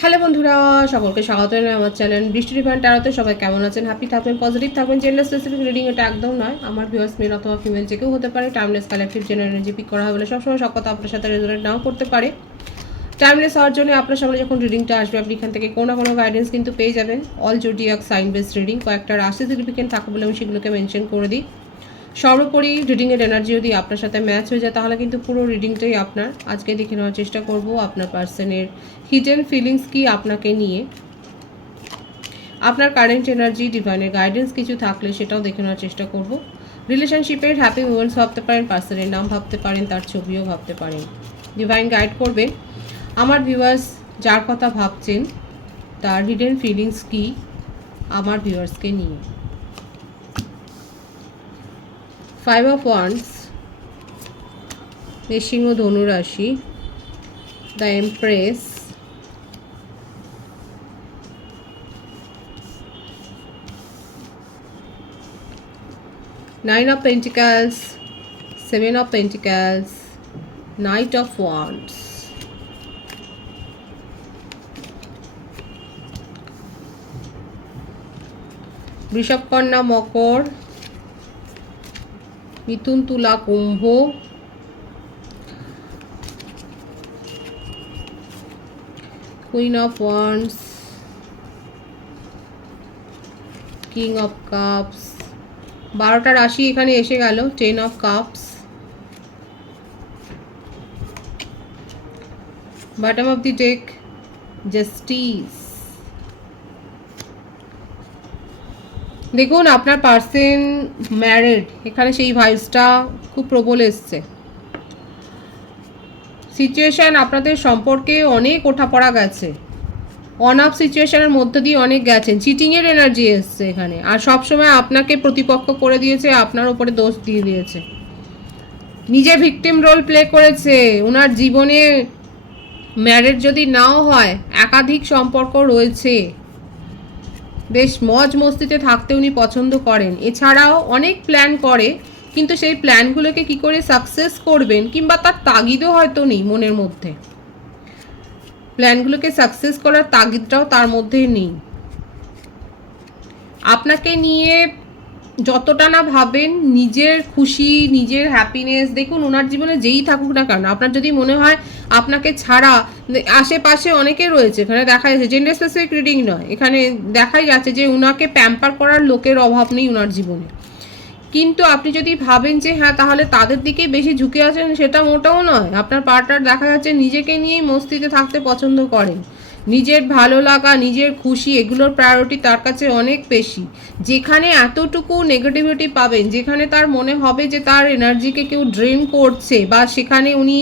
Hello বন্ধুরা, সকলকে স্বাগত জানাই আমার চ্যানেল বৃষ্টি ডিভাইন ট্যারোতে। সবাই কেমন আছেন? হ্যাপি থাকবেন, পজিটিভ থাকবেন। জেন্ডার স্পেসিফিক রিডিং এটা একদম নয়। আমার ভিউয়ার্স মেল অথবা ফিমেল যে কেউ হতে পারে। Timeless collective general energy pick করা হবে বলে সবসময় সব কথা আপনার সাথে রেজোনেট নাও করতে পারে। টাইমলেস হওয়ার জন্য আপনার সামনে যখন রিডিংটা আসবে, আপনি এখান থেকে কোনো না কোনো গাইডেন্স কিন্তু পেয়ে যাবেন। All zodiac sign base reading, কয়েকটা রাশি সিগনিফিকেন্ট থাকে বলে আমি সেগুলোকে মেনশন করে দিই। সর্বোপরি রিডিংয়ের এনার্জি যদি আপনার সাথে ম্যাচ হয়ে যায় তাহলে কিন্তু পুরো রিডিংটাই আপনার। আজকে দেখে নেওয়ার চেষ্টা করব আপনার পার্সনের হিডেন ফিলিংস কি আপনাকে নিয়ে, আপনার কারেন্ট এনার্জি, ডিভাইনের গাইডেন্স কিছু থাকলে সেটাও দেখে নেওয়ার চেষ্টা করব। রিলেশনশিপের হ্যাপি মোমেন্টস ভাবতে পারেন, পার্সনের নাম ভাবতে পারেন, তার ছবিও ভাবতে পারেন। ডিভাইন গাইড করবেন আমার ভিউয়ার্স যার কথা ভাবছেন তার হিডেন ফিলিংস কি আমার ভিউয়ার্সকে নিয়ে। 5 of Wands, মেষিংহ ধনু রাশি, the empress, Nine of Pentacles, 7 of Pentacles, Knight of Wands, বৃষভ, কন্যা, মকর, মিথুন, তুলা, কুম্ভ, queen of wands, king of cups. 12টা রাশি এখানে এসে গেল। 10 of cups, bottom of the deck, justice. দেখুন আপনার পার্সন ম্যারিড, এখানে সেই ভাইবসটা খুব প্রবল এসছে। সিচুয়েশান আপনাদের সম্পর্কে অনেক ওঠাপড়া গেছে, অন অফ সিচুয়েশনের মধ্য দিয়ে অনেক গেছেন। চিটিংয়ের এনার্জি এসছে এখানে, আর সবসময় আপনাকে প্রতিপক্ষ করে দিয়েছে, আপনার উপরে দোষ দিয়ে দিয়েছে, নিজে ভিকটিম রোল প্লে করেছে। ওনার জীবনে ম্যারেজ যদি নাও হয়, একাধিক সম্পর্ক রয়েছে, বেশ মজ মস্তিতে থাকতে উনি পছন্দ করেন। এছাড়াও অনেক প্ল্যান করে, কিন্তু সেই প্ল্যানগুলোকে কি করে সাকসেস করবেন কিংবা তার তাগিদও হয়তো নেই মনের মধ্যে। প্ল্যানগুলোকে সাকসেস করার তাগিদটাও তার মধ্যে নেই। আপনাকে নিয়ে যতটা না ভাবেন নিজের খুশি, নিজের হ্যাপিনেস, দেখুন ওনার জীবনে যেই থাকুক না কেন, আপনার যদি মনে হয় আপনাকে ছাড়া আশেপাশে অনেকে রয়েছে, এখানে দেখা যাচ্ছে জেন্ডার স্পেসিফিক রিডিং নয়, এখানে দেখাই যাচ্ছে যে ওনাকে প্যাম্পার করার লোকের অভাব নেই ওনার জীবনে। কিন্তু আপনি যদি ভাবেন যে হ্যাঁ তাহলে তাদের দিকেই বেশি ঝুঁকে আছেন, সেটা মোটেও নয়। আপনার পার্টনার দেখা যাচ্ছে নিজেকে নিয়েই মস্তিতে থাকতে পছন্দ করেন, নিজের ভালো লাগা, নিজের খুশি, এগুলোর প্রায়োরিটি তার কাছে অনেক বেশি। যেখানে এতটুকু নেগেটিভিটি পাবেন, যেখানে তার মনে হবে যে তার এনার্জিকে কেউ ড্রেন করছে, বা সেখানে উনি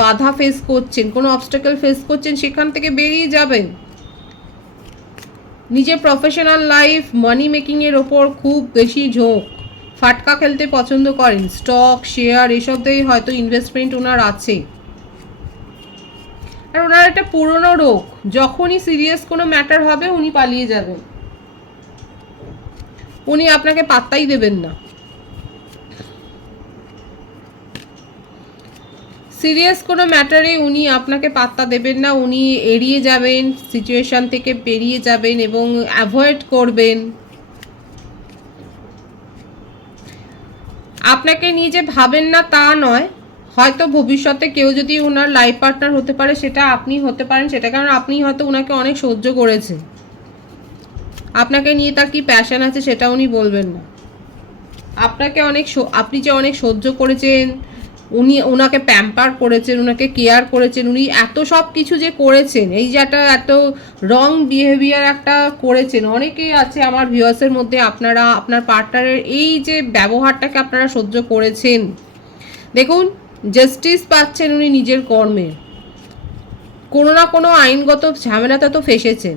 বাধা ফেস করছেন, কোনো অবস্টাকেল ফেস করছেন, সেখান থেকে বেরিয়ে যাবেন। নিজের প্রফেশনাল লাইফ, মানি মেকিংয়ের ওপর খুব বেশি ঝোঁক, ফাটকা খেলতে পছন্দ করেন, স্টক, শেয়ার এসবেই হয়তো ইনভেস্টমেন্ট ওনার আছে। আর ওনার একটা পুরনো রোগ, যখনই সিরিয়াস কোনো ম্যাটার হবে উনি পালিয়ে যাবেন, উনি আপনাকে পাত্তাই দেবেন না। সিরিয়াস কোনো ম্যাটারে উনি আপনাকে পাত্তা দেবেন না, উনি এড়িয়ে যাবেন, সিচুয়েশান থেকে পেরিয়ে যাবেন এবং অ্যাভয়েড করবেন। আপনাকে নিয়ে যে ভাবেন না তা নয়, হয়তো ভবিষ্যতে কেউ যদি ওনার লাইফ পার্টনার হতে পারে, সেটা আপনি হতে পারেন, সেটা কারণ আপনি হয়তো ওনাকে অনেক সহ্য করেছেন। আপনাকে নিয়ে তার কি প্যাশন আছে সেটা উনি বলবেন না। আপনি যে অনেক সহ্য করেছেন, উনি ওনাকে প্যাম্পার করেছেন, ওনাকে কেয়ার করেছেন, উনি এত সব কিছু যে করেছেন, এই যে একটা এত রং বিহেভিয়ার একটা করেছেন। অনেকেই আছে আমার ভিউয়ার্সের মধ্যে, আপনারা আপনার পার্টনারের এই যে ব্যবহারটাকে আপনারা সহ্য করেছেন। দেখুন জাস্টিস পাচ্ছেন উনি নিজের কর্মে, কোনো না কোনো আইনগত ঝামেলাতে তো ফেসেছেন।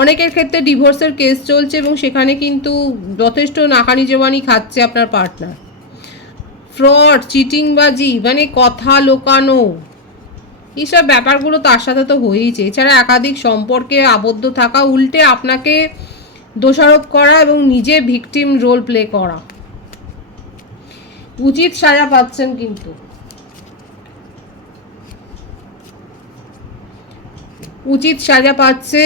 অনেকের ক্ষেত্রে ডিভোর্সের কেস চলছে এবং সেখানে কিন্তু যথেষ্ট নাকানি জবানি খাচ্ছে আপনার পার্টনার। ফ্রড, চিটিংবাজি, মানে কথা লোকানো, এইসব ব্যাপারগুলো তার সাথে তো হয়েইছে। এছাড়া একাধিক সম্পর্কে আবদ্ধ থাকা, উল্টে আপনাকে দোষারোপ করা এবং নিজে ভিকটিম রোল প্লে করা। উচিত সাজা পাচ্ছেন কিন্তু। উচিত সাজা পাচ্ছে,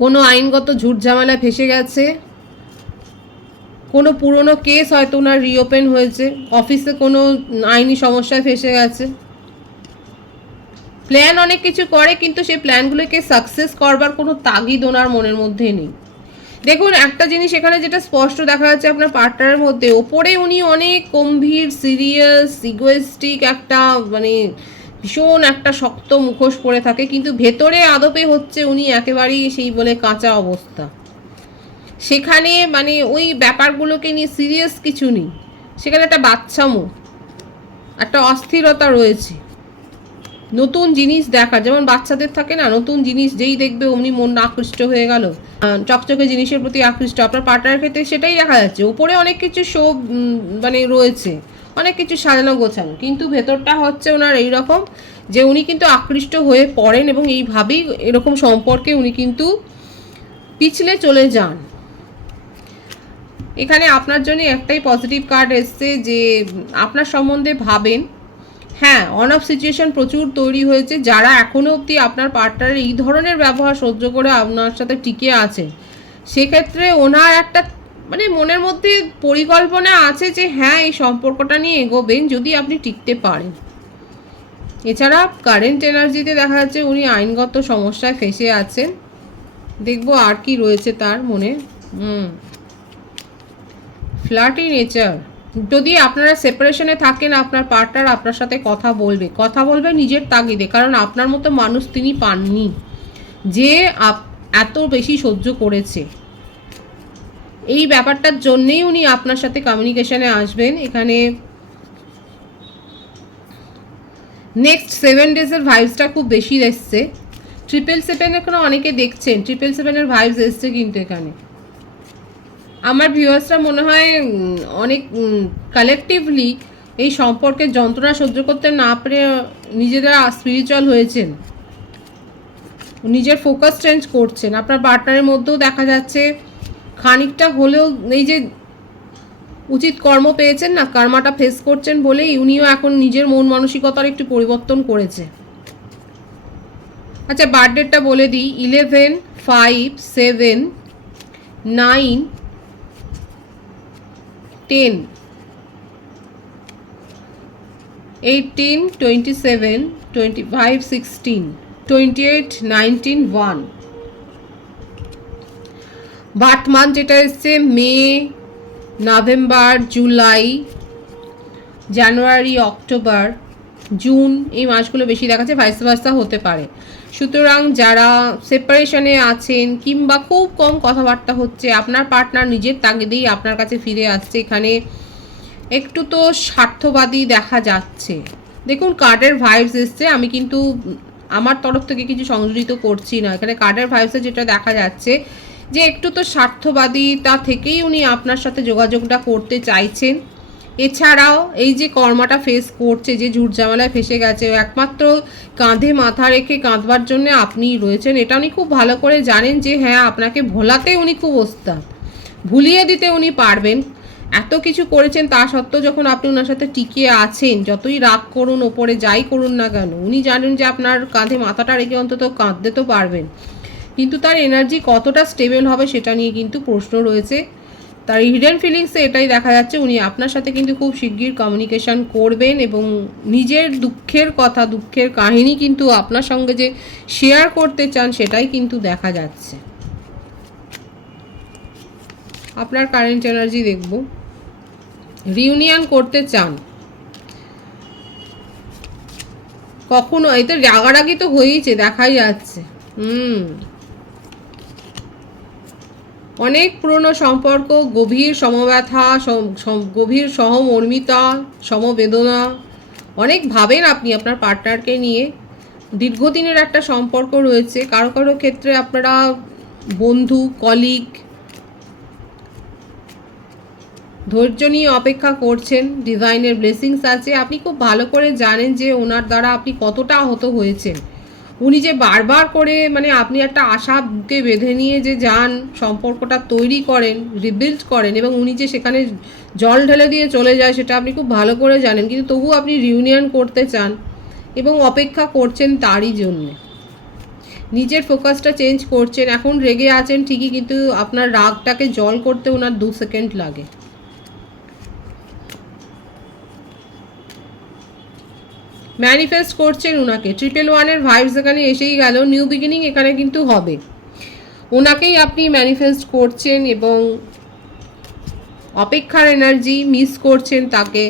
কোনো আইনগত ঝুট ঝামেলায় ফেসে গেছে, কোনো পুরনো কেস হয়তো ওনার রিওপেন হয়েছে, অফিসে কোনো আইনি সমস্যায় ফেসে গেছে। প্ল্যান অনেক কিছু করে কিন্তু সেই প্ল্যানগুলোকে সাকসেস করবার কোনো তাগিদ ওনার মনের মধ্যে নেই। দেখুন একটা জিনিস এখানে যেটা স্পষ্ট দেখা যাচ্ছে আপনার পার্টনারের মধ্যে, ওপরে উনি অনেক গম্ভীর সিরিয়াস ইগোয়েস্টিক একটা মানে ভীষণ একটা শক্ত মুখোশ পরে থাকে, কিন্তু ভেতরে আদপে হচ্ছে উনি একেবারেই সেই বলে কাঁচা অবস্থা। সেখানে মানে ওই ব্যাপারগুলোকে নিয়ে সিরিয়াস কিছু নেই, সেখানে একটা বাচ্চামো, একটা অস্থিরতা রয়েছে। নতুন জিনিস দেখার, যেমন বাচ্চাদের থাকে না, নতুন জিনিস যেই দেখবে অমনি মন আকৃষ্ট হয়ে গেল, চকচকে জিনিসের প্রতি আকৃষ্ট। আপনার পার্টনারের ক্ষেত্রে সেটাই দেখা যাচ্ছে। উপরে অনেক কিছু শো মানে রয়েছে, অনেক কিছু সাজানো গোছানো, কিন্তু ভেতরটা হচ্ছে ওনার এইরকম যে উনি কিন্তু আকৃষ্ট হয়ে পড়েন এবং এইভাবেই এরকম সম্পর্কে উনি কিন্তু পিছলে চলে যান। এখানে আপনার জন্য একটাই পজিটিভ কার্ড এসছে যে আপনার সম্বন্ধে ভাবেন। হ্যাঁ, অন অফ সিচুয়েশন প্রচুর তৈরি হয়েছে। যারা এখনও অবধি আপনার পার্টনারের এই ধরনের ব্যবহার সহ্য করে আপনার সাথে টিকে আছে, সেক্ষেত্রে ওনার একটা মানে মনের মধ্যে পরিকল্পনা আছে যে হ্যাঁ এই সম্পর্কটা নিয়ে এগোবেন যদি আপনি টিকতে পারেন। এছাড়া কারেন্ট এনার্জিতে দেখা যাচ্ছে উনি আইনগত সমস্যায় ফেসে আছেন। দেখবো আর কি রয়েছে তার মনে। ফ্ল্যাটি নেচার। যদি আপনারা সেপারেশনে থাকেন, আপনার পার্টনার আপনার সাথে কথা বলবে নিজের তাগিদে, কারণ আপনার মতো মানুষ তিনি পাননি যে এত বেশি সহ্য করেছে। এই ব্যাপারটার জন্যেই উনি আপনার সাথে কমিউনিকেশনে আসবেন। এখানে নেক্সট 7 ডেজের ভাইবসটা খুব বেশি এসছে। 777 এখানে অনেকে দেখছেন, 777-এর ভাইবস এসছে কিন্তু এখানে। আমার ভিউয়ার্সরা মনে হয় অনেক কালেকটিভলি এই সম্পর্কের যন্ত্রণা সহ্য করতে না পেরে নিজেরা স্পিরিচুয়াল হয়েছেন, নিজের ফোকাস চেঞ্জ করছেন। আপনার পার্টনারের মধ্যেও দেখা যাচ্ছে খানিকটা হলেও এই যে উচিত কর্ম পেয়েছেন না, কর্মাটা ফেস করছেন বলেই উনিও এখন নিজের মন মানসিকতার একটু পরিবর্তন করেছে। আচ্ছা, বার্থডেটা বলে দিই, 11, 5, 7, 9, 10, 18, 27, 25, 16, 28, 19, 1। বার্থ মান্থ যেটা এসছে মে, নভেম্বর, জুলাই, জানুয়ারি, অক্টোবর, জুন, এই মাসগুলো বেশি দেখাচ্ছে। ভাইস ভার্সা হতে পারে। সুতরাং যারা সেপারেশনে আছেন কিংবা খুব কম কথাবার্তা হচ্ছে, আপনার পার্টনার নিজের তাগিদেই আপনার কাছে ফিরে আসছে। এখানে একটু তো স্বার্থবাদী দেখা যাচ্ছে। দেখুন কার্ডের ভাইবস এসছে, আমি কিন্তু আমার তরফ থেকে কিছু সংযোজিত করছি না। এখানে কার্ডের ভাইবসে যেটা দেখা যাচ্ছে যে একটু তো স্বার্থবাদীতা থেকেই উনি আপনার সাথে যোগাযোগটা করতে চাইছেন। এছাড়াও এই যে কর্মাটা ফেস করছে, যে ঝুট ঝামেলায় ফেসে গেছে, একমাত্র কাঁধে মাথা রেখে কাঁদবার জন্য আপনিই রয়েছেন। এটা উনি খুব ভালো করে জানেন যে হ্যাঁ আপনাকে ভোলাতে উনি খুব ওস্তাদ, ভুলিয়ে দিতে উনি পারবেন। এত কিছু করেছেন তা সত্ত্বেও যখন আপনি ওনার সাথে টিকে আছেন, যতই রাগ করুন, ওপরে যাই করুন না কেন, উনি জানেন যে আপনার কাঁধে মাথাটা রেখে অন্তত কাঁদতে তো পারবেন। কিন্তু তার এনার্জি কতটা স্টেবল হবে সেটা নিয়ে কিন্তু প্রশ্ন রয়েছে। তার হিডেন ফিলিংসে এটাই দেখা যাচ্ছে উনি আপনার সাথে কিন্তু খুব শিগগির কমিউনিকেশন করবেন এবং নিজের দুঃখের কথা, দুঃখের কাহিনী কিন্তু আপনার সঙ্গে যে শেয়ার করতে চান সেটাই কিন্তু দেখা যাচ্ছে। আপনার কারেন্ট এনার্জি দেখব, রিউনিয়ন করতে চান। কখনো এতে রাগারাগি তো হয়েইছে, দেখাই যাচ্ছে। অনেক পুরনো সম্পর্ক, গভীর সমব্যথা, গভীর সহমর্মিতা, সমবেদনা, অনেক ভাবেন আপনি আপনার পার্টনারকে নিয়ে। দীর্ঘদিনের একটা সম্পর্ক রয়েছে। কারো কারো ক্ষেত্রে আপনারা বন্ধু, কলিগ, ধৈর্য নিয়ে অপেক্ষা করছেন। ডিভাইনের ব্লেসিংস আছে। আপনি খুব ভালো করে জানেন যে ওনার দ্বারা আপনি কতটা আহত হয়েছেন। উনি যে বারবার করে মানে আপনি একটা আশা বুকে বেঁধে নিয়ে যে যান, সম্পর্কটা তৈরি করেন, রিবিল্ড করেন এবং উনি যে সেখানে জল ঢেলে দিয়ে চলে যায় সেটা আপনি খুব ভালো করে জানেন। কিন্তু তবু আপনি রিউনিয়ন করতে চান এবং অপেক্ষা করছেন তারই জন্যে। নিজের ফোকাসটা চেঞ্জ করছেন। এখন রেগে আছেন ঠিকই, কিন্তু আপনার রাগটাকে জল করতে ওনার 2 সেকেন্ড লাগে। ম্যানিফেস্ট করছেন ওনাকে। 111-এর ভাইবস এখানে এসেই গেল। নিউ বিগিনিং এখানে কিন্তু হবে। ওনাকেই আপনি ম্যানিফেস্ট করছেন এবং অপেক্ষার এনার্জি মিস করছেন তাকে।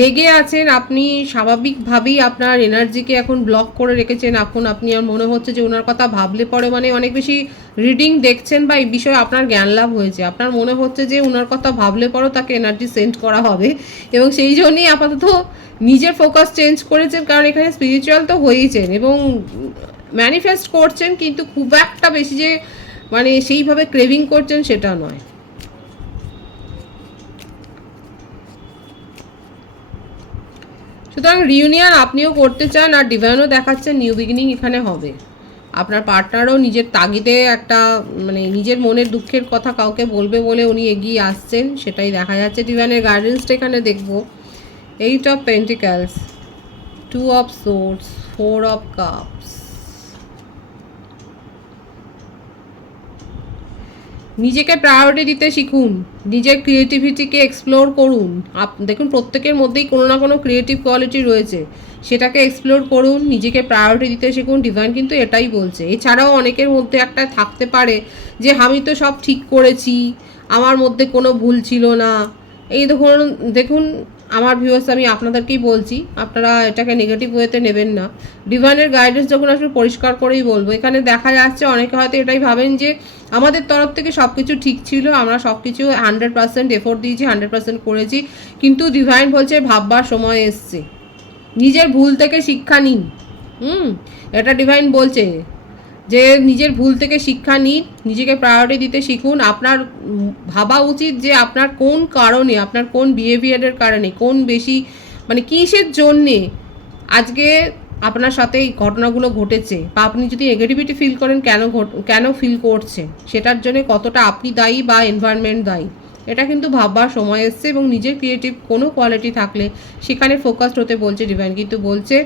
রেগে আছেন আপনি, স্বাভাবিকভাবেই আপনার এনার্জিকে এখন ব্লক করে রেখেছেন। এখন আপনি আর মনে হচ্ছে যে ওনার কথা ভাবলে পরে মানে অনেক বেশি রিডিং দেখছেন বা এই বিষয়ে আপনার জ্ঞান লাভ হয়েছে। আপনার মনে হচ্ছে যে ওনার কথা ভাবলে পরেও তাকে এনার্জি সেন্ড করা হবে, এবং সেই জন্যই আপাতত নিজের ফোকাস চেঞ্জ করেছেন, কারণ এখানে স্পিরিচুয়াল তো হয়েইছেন এবং ম্যানিফেস্ট করছেন, কিন্তু খুব একটা বেশি যে মানে সেইভাবে ক্রেভিং করছেন সেটা নয়। সুতরাং রিউনিয়ন আপনিও করতে চান, আর ডিভাইনও দেখাচ্ছেন নিউ বিগিনিং এখানে হবে। আপনার পার্টনারও নিজের তাগিদে একটা মানে নিজের মনের দুঃখের কথা কাউকে বলবে বলে উনি এগিয়ে আসছেন, সেটাই দেখা যাচ্ছে। ডিভাইনের গাইডেন্সটা এখানে দেখব। 8 of পেন্টিক্যালস, 2 of swords, 4 of cups. নিজেকে প্রায়োরিটি দিতে শিখুন, নিজের ক্রিয়েটিভিটিকে এক্সপ্লোর করুন। দেখুন প্রত্যেকের মধ্যেই কোনো না কোনো ক্রিয়েটিভ কোয়ালিটি রয়েছে, সেটাকে এক্সপ্লোর করুন, নিজেকে প্রায়োরিটি দিতে শিখুন। ডিভাইন কিন্তু এটাই বলছে। এছাড়াও অনেকের মধ্যে একটা থাকতে পারে যে আমি তো সব ঠিক করেছি, আমার মধ্যে কোনো ভুল ছিল না। এই দেখুন দেখুন আমার ভিউয়ার্স, আমি আপনাদেরকেই বলছি, আপনারা এটাকে নেগেটিভ ওয়েতে নেবেন না। ডিভাইনের গাইডেন্স যখন আসলে পরিষ্কার করেই বলবো। এখানে দেখা যাচ্ছে অনেকে হয়তো এটাই ভাবেন যে আমাদের তরফ থেকে সব কিছু ঠিক ছিল, আমরা সব কিছু 100% এফোর্ট দিয়েছি, 100% করেছি, কিন্তু ডিভাইন বলছে ভাববার সময় এসছে, নিজের ভুল থেকে শিক্ষা নিন। এটা ডিভাইন বলছে যে নিজের ভুল থেকে শিক্ষা নিন, নিজেকে প্রায়োরিটি দিতে শিখুন। আপনার ভাবা উচিত যে আপনার কোন কারণে, আপনার কোন বিহেভিয়ারের কারণে, কোন বেশি মানে কিসের জন্যে আজকে আপনার সাথে এই ঘটনাগুলো ঘটেছে, বা আপনি যদি নেগেটিভিটি ফিল করেন কেন ফিল করছে, সেটার জন্য কতটা আপনি দায়ী বা এনভায়রনমেন্ট দায়ী। এটা কিন্তু ভাববার সময় এসছে, এবং নিজের ক্রিয়েটিভ কোনো কোয়ালিটি থাকলে সেখানে ফোকাসড হতে বলছে ডিভাইন, কিন্তু বলছে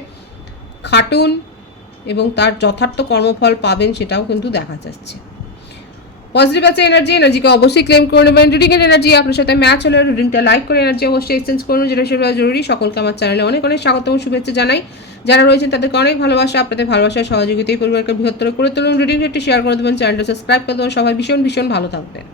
খাটুন এবং তার যথার্থ কর্মফল পাবেন, সেটাও কিন্তু দেখা যাচ্ছে। পজিটিভ আছে এনার্জিকে অবশ্যই ক্লেম করে নেবেন। রিডিংয়ের এনার্জি আপনার সাথে ম্যাচ হলে রিডিংটা লাইক করে এনার্জি অবশ্যই এক্সচেঞ্জ করুন, যেটা সেটা জরুরি। সকলকে আমার চ্যানেলে অনেক অনেক স্বাগত এবং শুভেচ্ছা জানাই। যারা রয়েছেন তাদেরকে অনেক ভালোবাসা, আপনাদের ভালোবাসার সহযোগিতায় পরিবারকে বৃহত্তর করে তুলুন। রিডিংটি একটু শেয়ার করে দেবেন, চ্যানেলটা সাবস্ক্রাইব করে দেবেন। সবাই ভীষণ ভীষণ ভালো থাকবেন।